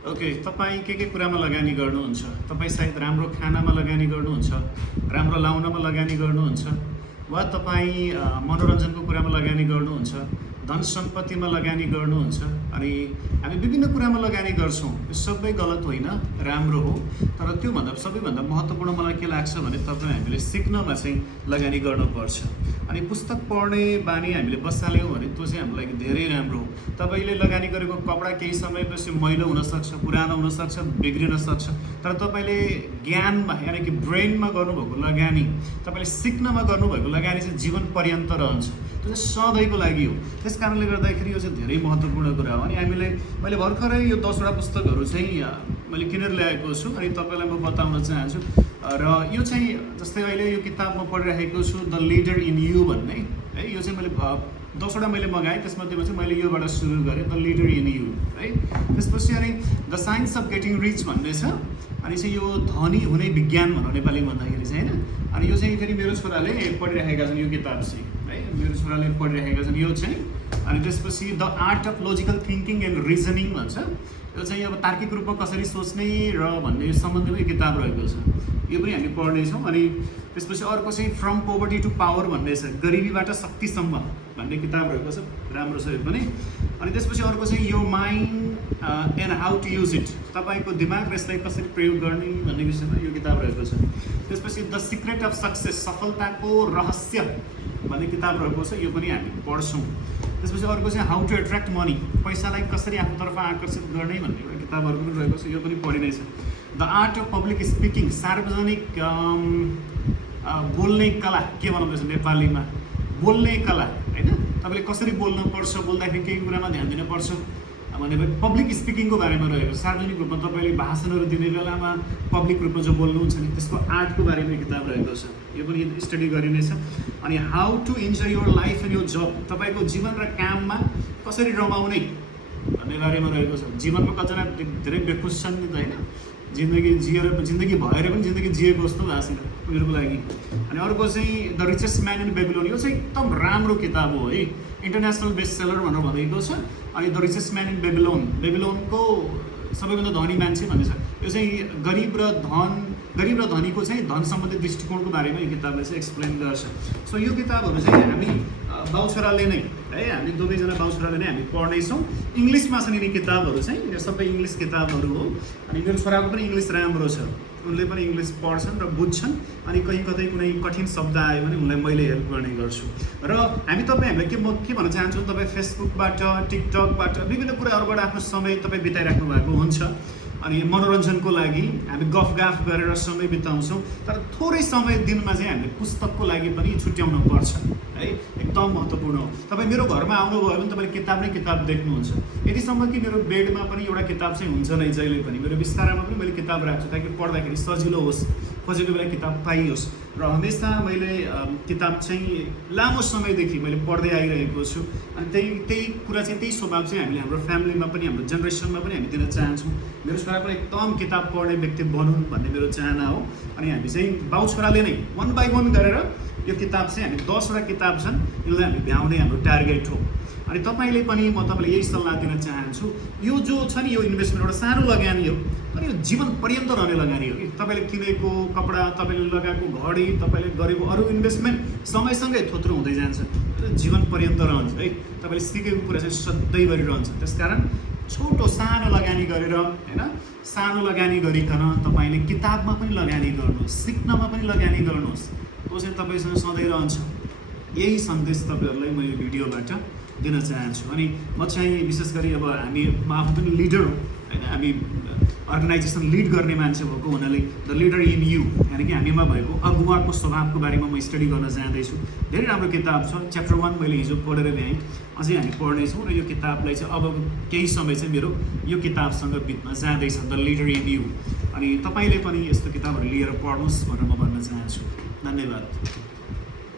Okay, तपाईँ के कुरामा लगानी गर्नुहुन्छ? तपाईँ सायद राम्रो खानामा लगानी गर्नुहुन्छ, राम्रो लाउनमा लगानी गर्नुहुन्छ, वा तपाईँ मनोरञ्जनको कुरामा लगानी गर्नुहुन्छ, धन सम्पत्तिमा लगानी गर्नुहुन्छ। अनि हामी विभिन्न कुरामा लगानी गर्छौँ। यो सबै गलत होइन, राम्रो हो। तर त्योभन्दा सबैभन्दा महत्त्वपूर्ण मलाई के लाग्छ भने तपाईँ हामीले सिक्नमा चाहिँ लगानी गर्नुपर्छ। अनि पुस्तक पढ्ने बानी हामीले बसाल्यौँ भने त्यो चाहिँ हाम्रो लागि धेरै राम्रो हो। तपाईँले लगानी गरेको कपडा केही समयपछि मैलो हुनसक्छ, पुरानो हुनसक्छ, बिग्रिन सक्छ। तर तपाईँले ज्ञानमा यानि कि ब्रेनमा गर्नुभएको लगानी, तपाईँले सिक्नमा गर्नुभएको लगानी चाहिँ जीवन पर्यन्त रहन्छ। त्यो चाहिँ सधैँको लागि हो। त्यस कारणले गर्दाखेरि यो चाहिँ धेरै महत्त्वपूर्ण कुरा हो। अनि मैले भर्खरै यो 10वटा पुस्तकहरू चाहिँ मैले किनेर ल्याएको छु अनि तपाईँलाई म बताउन चाहन्छु। र यो चाहिँ जस्तै अहिले यो किताब म पढिरहेको छु, द लिडर इन यु भन्ने है। यो चाहिँ मैले 10वटा मैले मगाएँ, त्यसमध्येमा चाहिँ मैले योबाट सुरु गरेँ, द लिडर इन यु है। त्यसपछि अनि the science of getting rich भन्ने छ। अनि चाहिँ यो धनी हुने विज्ञान भनौँ नेपालीमा भन्दाखेरि चाहिँ होइन। अनि यो चाहिँ फेरि मेरो छोराले पढिरहेका छन् यो किताब चाहिँ है, मेरो छोराले पढिरहेका छन् यो चाहिँ। अनि त्यसपछि the art of logical thinking and reasoning भन्छ। यो चाहिँ अब तार्किक रूपमा कसरी सोच्ने र भन्ने सम्बन्धमा यो किताब रहेको छ। यो पनि हामी पढ्नेछौँ। अनि त्यसपछि अर्को चाहिँ फ्रम पोभर्टी टु पावर भन्ने छ, गरिबीबाट शक्तिसम्म भन्ने किताब रहेको छ, राम्रो छ यो पनि। अनि त्यसपछि अर्को चाहिँ यो mind and how to use it, तपाईँको दिमाग र यसलाई कसरी प्रयोग गर्ने भन्ने विषयमा यो किताब रहेको छ। त्यसपछि द सिक्रेट अफ सक्सेस, सफलताको रहस्य भन्ने किताब रहेको छ, यो पनि हामी पढ्छौँ। त्यसपछि अर्को चाहिँ हाउ टु एट्र्याक्ट मनी, पैसालाई कसरी आफूतर्फ आकर्षित गर्ने भन्ने एउटा किताबहरू पनि रहेको छ, यो पनि पढिनै छ। The art of public speaking, सार्वजनिक बोल्ने कला, के भनाउँदैछ नेपालीमा, बोल्ने कला होइन। तपाईँले कसरी बोल्नुपर्छ, बोल्दाखेरि केही कुरामा ध्यान दिनुपर्छ भने पब्लिक स्पिकिङको बारेमा रहेको। सार्वजनिक रूपमा तपाईँले भाषणहरू दिने बेलामा पब्लिक रूपमा जो बोल्नुहुन्छ नि त्यसको आर्टको बारेमा किताब रहेको छ, यो पनि स्टडी गरिनेछ। अनि how to enjoy your life and your job, तपाईँको जीवन र काममा कसरी रमाउने भन्ने बारेमा रहेको छ। जीवनमा कतिजना धेरै बेखुस छन् नि त होइन, जिन्दगी भएर पनि जिन्दगी जिएको जस्तो भएको छैन उनीहरूको लागि। अनि अर्को चाहिँ the richest man in Babylon, यो चाहिँ एकदम राम्रो किताब हो है, इन्टरनेसनल बेस्ट सेलर भनेर भनेको छ। अनि the richest man in Babylon, बेबिलोनको सबैभन्दा धनी मान्छे भन्ने छ। यो चाहिँ गरिब र धनीको चाहिँ धन सम्बन्धी दृष्टिकोणको बारेमा यो किताबले चाहिँ एक्सप्लेन गर्छ। सो यो किताबहरू चाहिँ हामी बाउछोराले नै है, हामी दुवैजना बाउछोराले नै हामी पढ्नेछौँ। इङ्ग्लिसमा छन् यिनी किताबहरू चाहिँ, यो सबै इङ्ग्लिस किताबहरू हो। अनि मेरो छोराको पनि इङ्ग्लिस राम्रो छ, उनले पनि इङ्ग्लिस पढ्छन् र बुझ्छन्। अनि कहीँ कतै कुनै कठिन शब्द आयो भने उनलाई मैले हेल्प गर्ने गर्छु। र हामीलाई के भन्न चाहन्छु, तपाईँ फेसबुकबाट, टिकटकबाट, विभिन्न कुराहरूबाट आफ्नो समय तपाईँ बिताइराख्नु भएको हुन्छ। अनि मनोरञ्जनको लागि हामी गफगाफ गरेर समय बिताउँछौँ, तर थोरै समय दिनमा चाहिँ हामीले पुस्तकको लागि पनि छुट्याउनु पर्छ है, एकदम महत्त्वपूर्ण हो। तपाईँ मेरो घरमा आउनुभयो भने तपाईँले किताब देख्नुहुन्छ। यतिसम्म कि मेरो बेडमा पनि एउटा किताब चाहिँ हुन्छ नै जहिले पनि, मेरो बिस्तारामा पनि मैले किताब राख्छु ताकि पढ्दाखेरि सजिलो होस्, खोजेको बेला किताब पाइयोस्। र हमेसा मैले किताब चाहिँ लामो समयदेखि मैले पढ्दै आइरहेको छु। अनि त्यही कुरा चाहिँ, त्यही स्वभाव चाहिँ हामीले हाम्रो फ्यामिलीमा पनि, हाम्रो जेनेरेसनमा पनि हामी दिन चाहन्छौँ। मेरो छोरा पनि एकदम किताब पढ्ने व्यक्ति बनुन् भन्ने मेरो चाहना हो। अनि हामी चाहिँ बाउछोराले नै 1 by 1 गरेर यो किताब चाहिँ हामी 10वटा किताब छन्, यसलाई हामी भ्याउने हाम्रो टार्गेट हो। अनि तपाईँले पनि म तपाईँलाई यही सल्लाह दिन चाहन्छु, यो जो छ नि यो इन्भेस्टमेन्ट एउटा सानो लगानी हो, अनि यो जीवन पर्यन्त रहने लगानी हो कि। तपाईँले किनेको कपडा, तपाईँले लगाएको घडी, तपाईँले गरेको अरू इन्भेस्टमेन्ट समयसँगै थोत्रो हुँदै जान्छ, जीवन पर्यन्त रहन्छ है। तपाईँले सिकेको कुरा चाहिँ सधैँभरि रहन्छ। त्यसकारण छोटो सानो लगानी गरेर होइन, सानो लगानी गरिकन तपाईँले किताबमा पनि लगानी गर्नुहोस्, सिक्नमा पनि लगानी गर्नुहोस्, त्यो चाहिँ तपाईँसँग सधैँ रहन्छ। यही सन्देश तपाईँहरूलाई म यो भिडियोबाट दिन चाहन्छु। अनि म चाहिँ विशेष गरी अब म आफू पनि लिडर हो होइन, हामी अर्गनाइजेसन लिड गर्ने मान्छे भएको हुनाले द लिडर इन यु यानि कि हामीमा भएको अगुवाको स्वभावको बारेमा म स्टडी गर्न जाँदैछु। धेरै राम्रो किताब छ, च्याप्टर 1 मैले हिजो पढेर ल्याएँ, अझै हामी पढ्नेछौँ। र यो किताबलाई चाहिँ अब केही समय चाहिँ मेरो यो किताबसँग बित्न जाँदैछ, द लिडर इन यु। अनि तपाईँले पनि यस्तो किताबहरू लिएर पढ्नुहोस् भनेर म भन्न चाहन्छु। धन्यवाद।